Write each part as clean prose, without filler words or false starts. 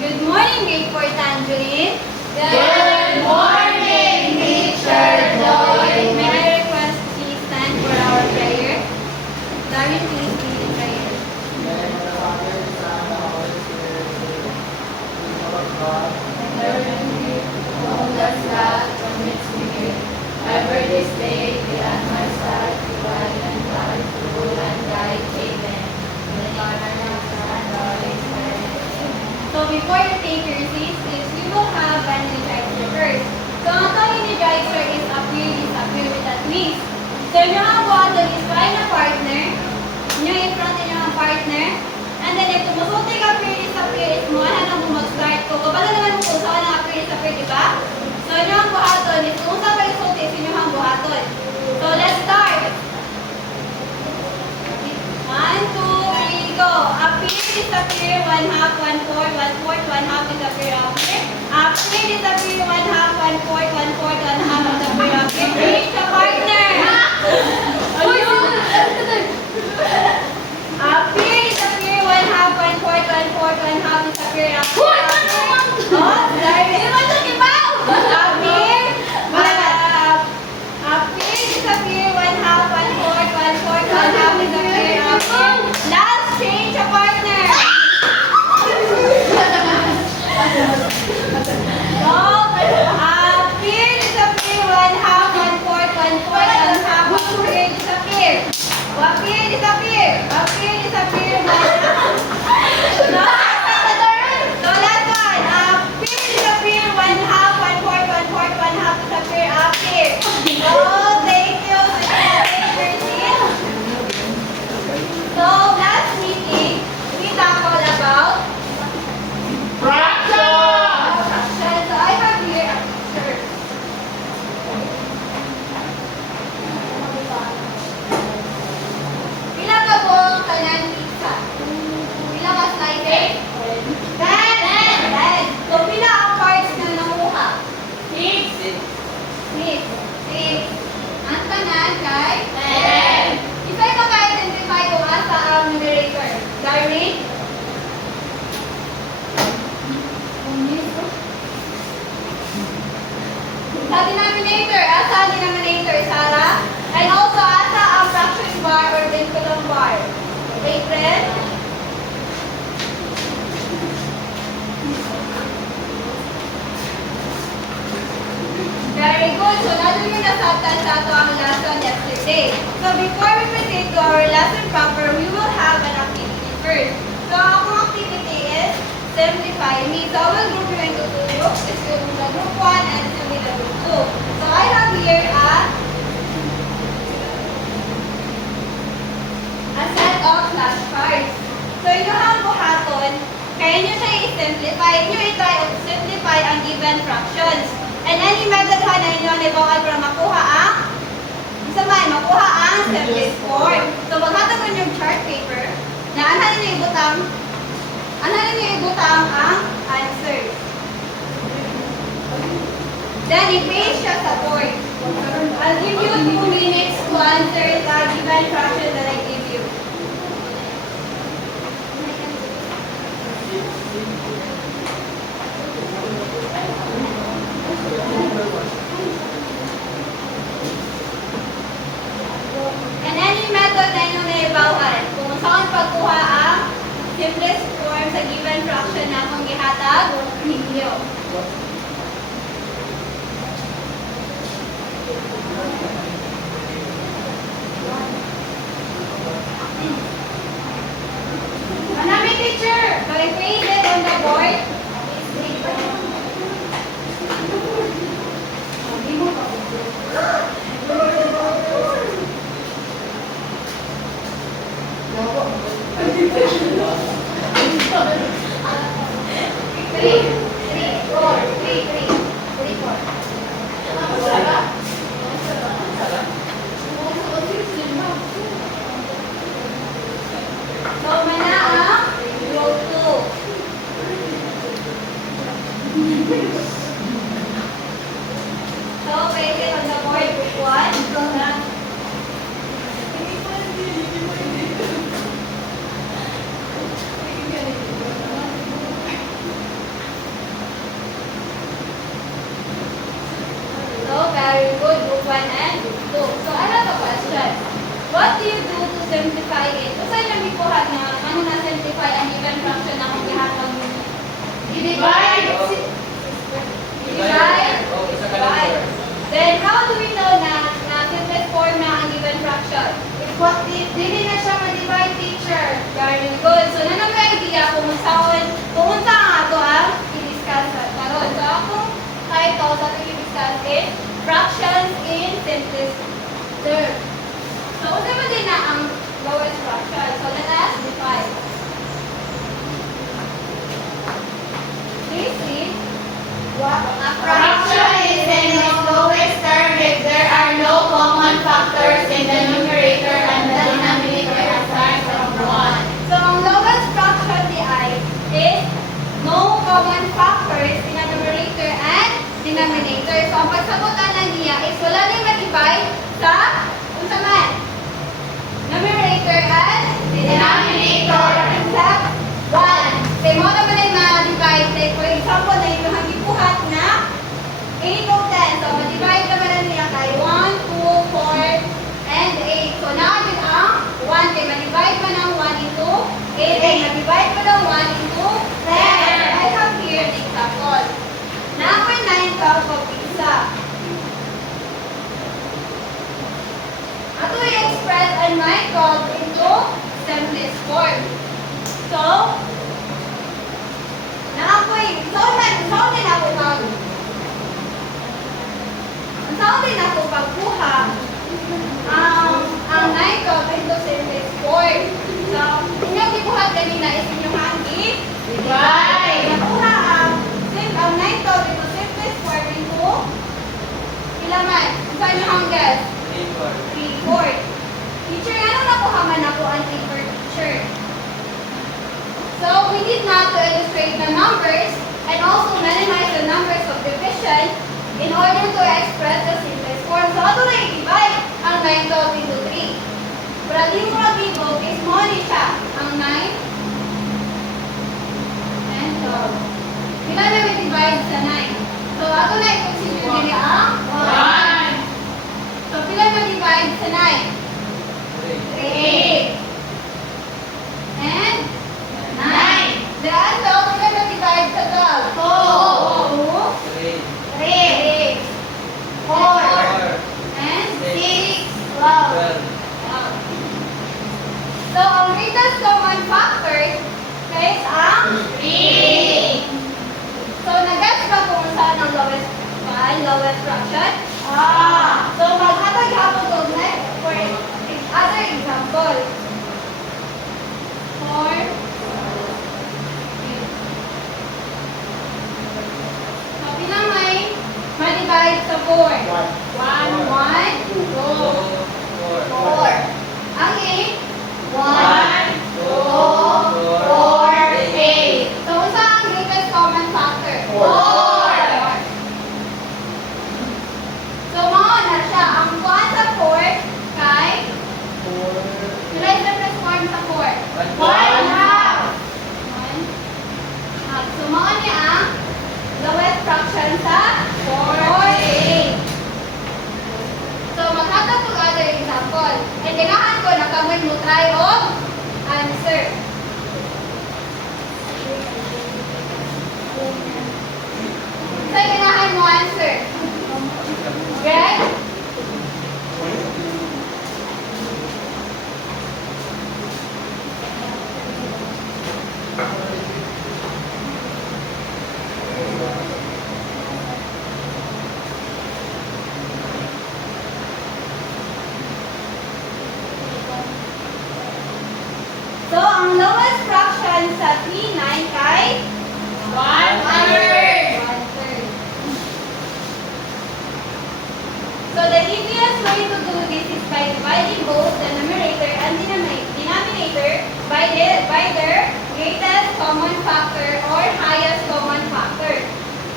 Good morning, grade 4 Tangerine. Good morning, Teacher Joy. May I request please stand for our prayer? Darwin, please lead the prayer. Hold us God from its spirit. Ever this day, grant my sight to guide and guide, to rule and guide. Amen. In the name of the Son, and the Holy Spirit. So before you take your seats, we will have an energizer first. So ang atong energizer is appear, disappear with a twist. So yung mga bottle is find a partner. Yung in front niyo ang partner. And then if tumusulti ka appear, disappear is mo, ano mo mag-start ko. Kapag naman mo kung saan ang appear, disappear, di ba? So yun yung buhaton. If kung saan kayo sulti, is yun yung buhaton. So let's start. 1, 2, 3, go. Appear, disappear, 1/2, 1/4, 1/4, 1/2, disappear, appear. Appear, disappear, 1/2, 1/4, 1/4, 1/2, disappear, appear. Reach the partner. Appear, disappear, 1/2, 1/4, 1/4, 1/2, disappear, appear. Oh, sorry. Appear, appear, disappear, 1/2, 1/4, 1/4, 1/2, disappear, appear. Last, change a partner. So, appear, disappear, 1/2, 1/4, 1/4, 1/2, appear, disappear. Appear, disappear. Appear, disappear, 1/2. So, last one. Appear, disappear, 1/2, 1/4, 1/4, 1/2, disappear, appear. So, thank you. So, last meeting, we tackled about fraction. So, I have here a picture. Pila ka po ang kanan pizza? Pila ka slices? 10. So, pila ang parts na nakuha? 6. Ang kanan kay? 10. Isa ito ka-identify kung asa ang numerator. Darwin? Sa denominator, asa ang denominator, Sarah? And also, asa ang fraction bar or vinculum bar? April? Very good. So, natin yung nasabtan sa ito ang lesson yesterday. So, before we proceed to our lesson proper, we will have an activity first. So, ang activity is simplify me. So, I will group you into two groups. This will be the group 1 and this will be the group 2. So, I have here a set of flashcards. So, inyo ang buhaton, kaya nyo siya i-simplify. Inyo i-try to simplify ang given fractions. And any method ha na inyo nibawal para makuha ang makuha ang simplest form. So, maghatag ko yung chart paper na anahin nyo ibutang ang answer. Then, i-paste siya sa board. I'll give you 2 minutes to answer the given fraction that I give you. And any method na inyo naibawan, kung saan pagkuha ang simplest form sa given fraction na akong gihatag, ninyo. Manami teacher! So I paste it on the board. So, mana ang group 2. So, paste it on the board, group 1. Very good. So, na may idea kung saan pumunta ang ato ang i-discuss sa karon. So, akong title sa ating i-discuss is Fractions in Simplest Terms. So, unsa man din na ang lowest fraction. So, let us define. This is what A fraction is in its lowest term if there are no common factors in the numerator and the denominator aside from 1. So, ang lowest fraction di ay is no common factors in the numerator and denominator. So, ang pagsagutan na niya is wala nang mag-divide sa unsa man numerator and Denominator. except 1. Kaya mo naman ay ma-divide. Like, for example, na ito ang ipuhat na 8 o 10. So, ma-divide naman na niya kay 1, 2, 4, and 8. So, na-add ang 1. Kaya ma-divide mo ng 1 into 8. Kaya ma-divide mo ng 1 into 10. I have here the example. Number 9 ka po isa. Ato i-express and my called into simplest form. So, naapoy, saan din ako pagkuha ang nightclub into simplest form. So, inyong ibuhat kanina is inyong hangi. Divide. Nakuha ang nightclub into simplest form into ilaman. Saan nyo hanggas? 3/4. Teacher, ano nakuha man ako ang 3/4 teacher? So, we need now to illustrate the numbers and also minimize the numbers of division in order to express the simplest form. So, ato na i-divide ang 9 into 3. Pero di mo mag-ibog is mo ni siya ang 9 and 12. Kailan na may divide sa 9? So, ato na i-consider nila ang 1. So, kailan na divide sa 9? 3. And 9. Then, so, kailan na divide sa 12? 2. 3. 4. And 6. 12. So, ang greatest common factor is ang 3. So, nag-gets ba kung saan ang lowest fraction? So, maghatag hapon ko next for other example. 4. So, bilang may ma-divide sa 4. 1, 1, 2, 4. Ang 8, 1, 2, 4, 8. So, unsa ang greatest common factor? 4. So, mao na siya. Ang 1 sa 4 kay Sila is the first form sa 4. 1/2. 1/2. So, mao niya ang lowest fraction sa 4/8. So, maghatag ko other example. And ganahan ko na kamoy mo try og answer. So, ganahan mo answer. Okay? So, ang lowest fraction sa 3/9 kay 1/3. 1/3. So, the easiest way to do this is by dividing both the numerator and denominator by their greatest common factor or highest common factor.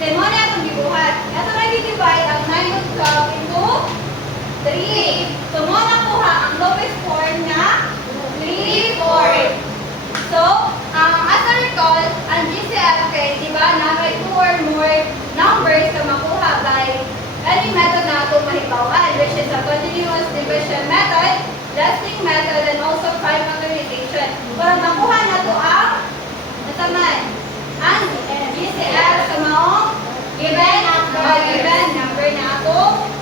Then, mo na itong gibuhat. Ito na i-divide ang 9 and 12 into 3. So, mo na kuha ang lowest form na 3/4. So, as a recall, ang GCF kay, di ba, na may 2 or more numbers na makuha by any method na ito mahibawan, which is a continuous division method, nesting method, and also prime factorization. Para makuha na ito ang nasaman, ang GCF sa maong given number na ako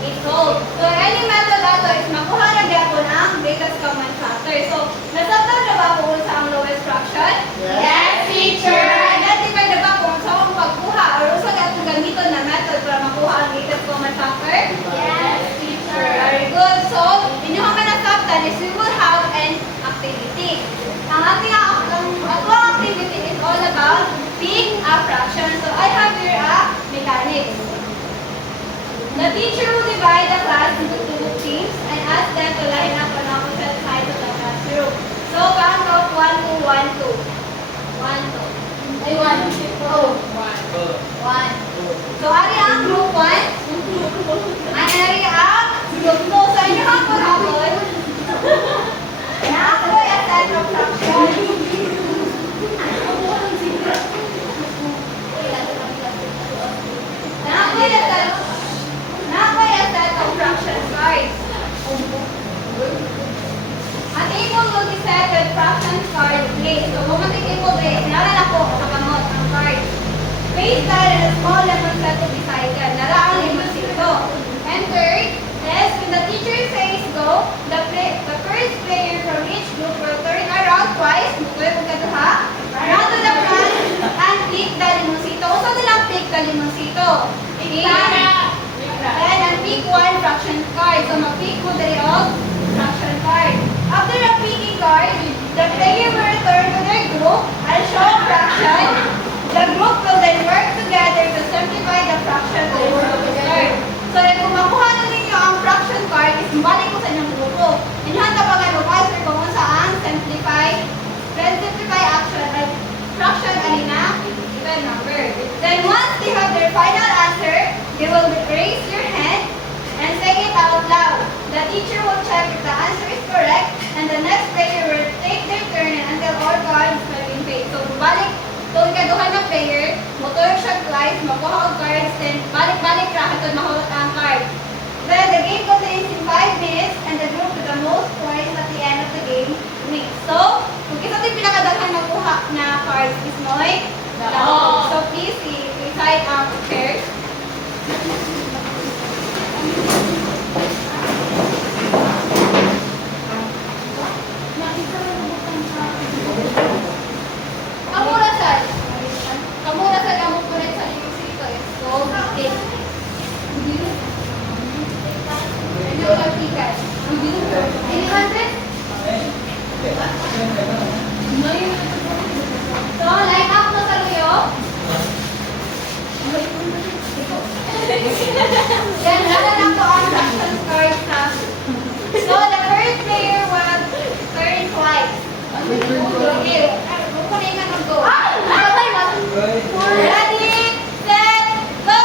i-solve. So, any method na ito is makuha na gyapon ang greatest common factor. So, nasabtan na ba kung sa ang lowest 1, 2. 1, 2. Ay, 1, 2. 1. So, ari ang group 1. Ari ang group 2. So, inyo ang pagkakon. Naakoy ang set of fractions. Naakoy ang set of fractions cards. At imo mag-set with fractions card place. So, kung mag-equal place, naran ako kakamot ang card. Place that in a small lemon set to be cited. Naraan limang sito. And third is when the teacher says go, the first player from each group will turn around twice, mutuloy kung kaduha, around to the front, and pick the limoncito. Usa nilang pick the limoncito. And pick one fraction card. So, mag-pick mo dali og fraction card. After the picking card, the player will return to their group and show a fraction. The group will then work together to simplify the fraction over the card. So, kung makuha na ninyo ang fraction card, is balik ko sa inyong grupo. Inhan na pag-advisor kung saan simplify action at fraction alina even number. Then once they have their final answer, they will raise your hand and say it out loud. The teacher will check if the answer is correct, and the next player will take their turn until all cards have been paid. So, balik, kung ikaduhan ng player, motor siya twice, makuha ang cards, then balik-balik ra hatod mahulot ang card. Then, the game continues in 5 minutes, and the group with the most points at the end of the game wins. So, kung isa din pinakadaghan makuha na cards is Noy, so please, recite ang pairs. Kamurasan ang mupunit sa limusito. So, take. Ano yung ticket? 800? So, line up mo sa luyo. Yan, nada lang po ang fraction card ha. So, the first player will turn twice. Okay. Kukunin ka ng go. Ready, set, go!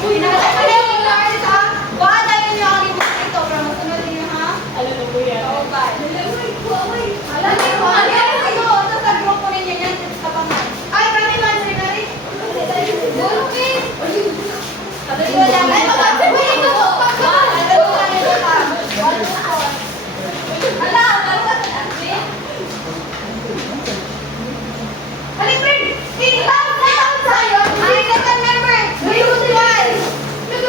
Nakatay pa rin yung cards ha. Buhaan tayo nyo ang limang ito. Pero masunod ninyo ha. Alam na po yan. Oo ba? Alam niyo, ito sa grupo ninyo yan. Tips ka pa man. Ay, kami man, sir Mary. Gulpin! Sabi ko lang. Ay, mag-answer ko. Alam ko kanina lang. Ala, ano ba sa answer? Halipin! Tingnan! Sa'yo! Ang second member! Use twice! Ito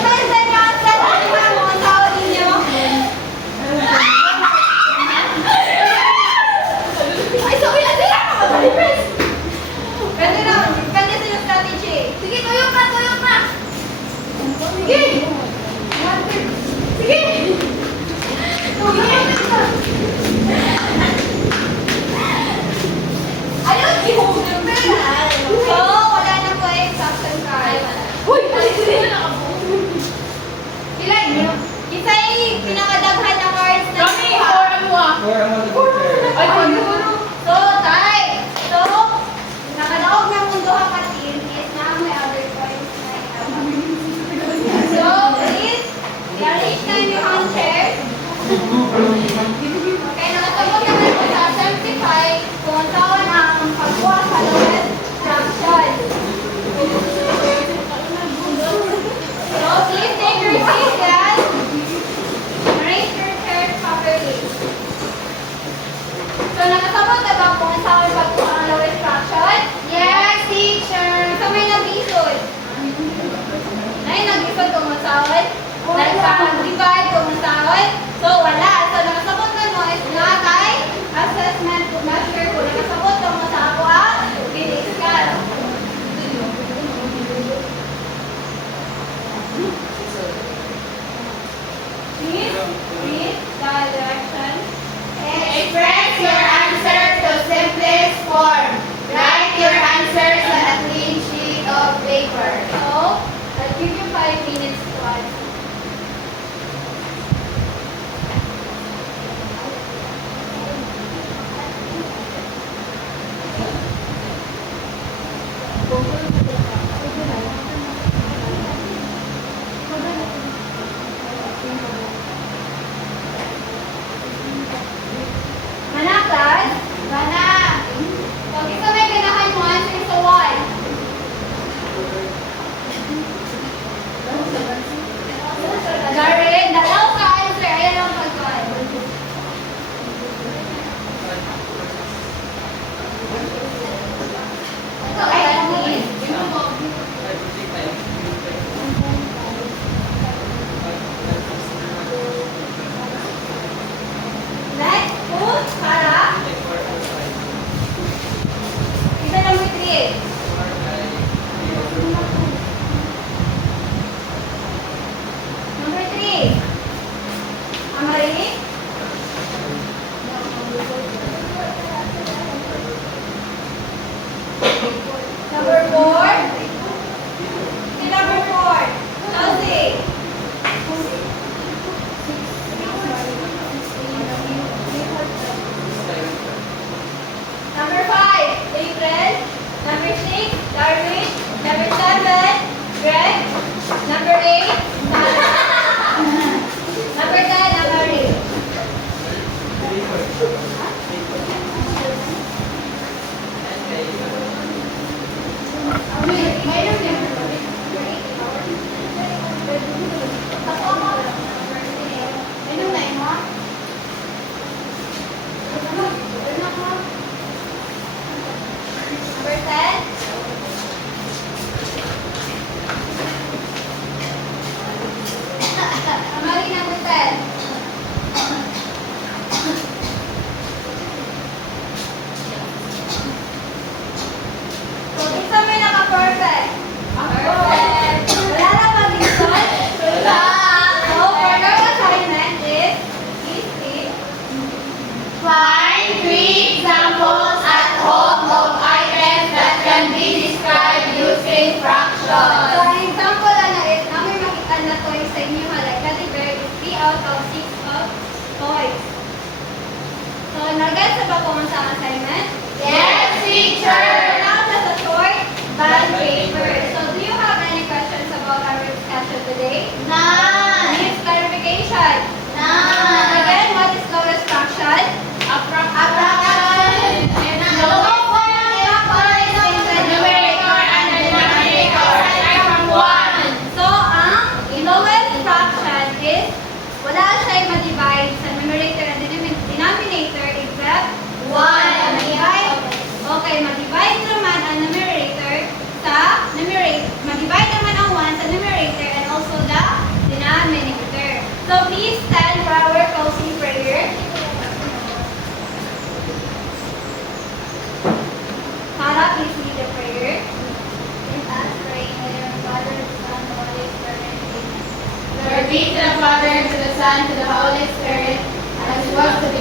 ba yung sa inyo ang set ng mga tao ninyo? Ay, sorry lang sila! Pwede na, pwede sa yung strategy. Sige, tuyo pa! Sige! Sige! Ayun, i-hold mo. So, wala na po yung fraction card. Uy! Ilan? Isa yung pinakadaghan na cards na So, tie! So, nakadaog ng mundo ang patin is na may other points na ikaw. So, please, i-arrange na yung hand chair. Okay, nakatapos naman po sa 75 kung saan ang pagkuha sa lowest fraction. So, please take your seats and arrange your chairs properly. So, Manaklas? Mana. Pag isa may ganahan mo, answer sa why. Darren, dalaw ka answer. Ayan ang pagkuhan. Ay, please. Next, food, para. Isa number 3. Number 3. Amari. Number 4. Si number 4. Chelsea. Number 5, April. Number 6, Darwin. Number 7, Greg. Number 8, number 10, Amari. Mayroon din. Mayroon na mo? Number 10. Amari, number 10. So, isa may naka-perfect. Perfect. Wala na mag-listen. Wala. So, for your assignment is easy. Find 3 examples at home of items that can be described using So, fractions. ang example na is, namin makita na toys sa inyo like category is 3 out of 6 of toys. So, nag-get sa ba kung sa assignment? Yes, teacher. Now, sa short bond paper. So, do you have any questions about our discussion today? None. Needs clarification. None. Again, what is lowest fraction? A fraction. Lowest one is the numerator and the denominator aside from 1. So, ang lowest fraction is wala siya'y ma-divide sa numerator and denominator except 1. Ma-divide? Okay, ma-divide naman ang numerator sa numerator. Ma-divide naman ang 1 sa numerator and also the denominator. So, please stand for our closing prayer. Para, please lead the prayer. Let us pray in the name of the Father, the Son, and the Holy Spirit. Amen. Glory be to the Father, and to the Son, and to the Holy Spirit, as it was to be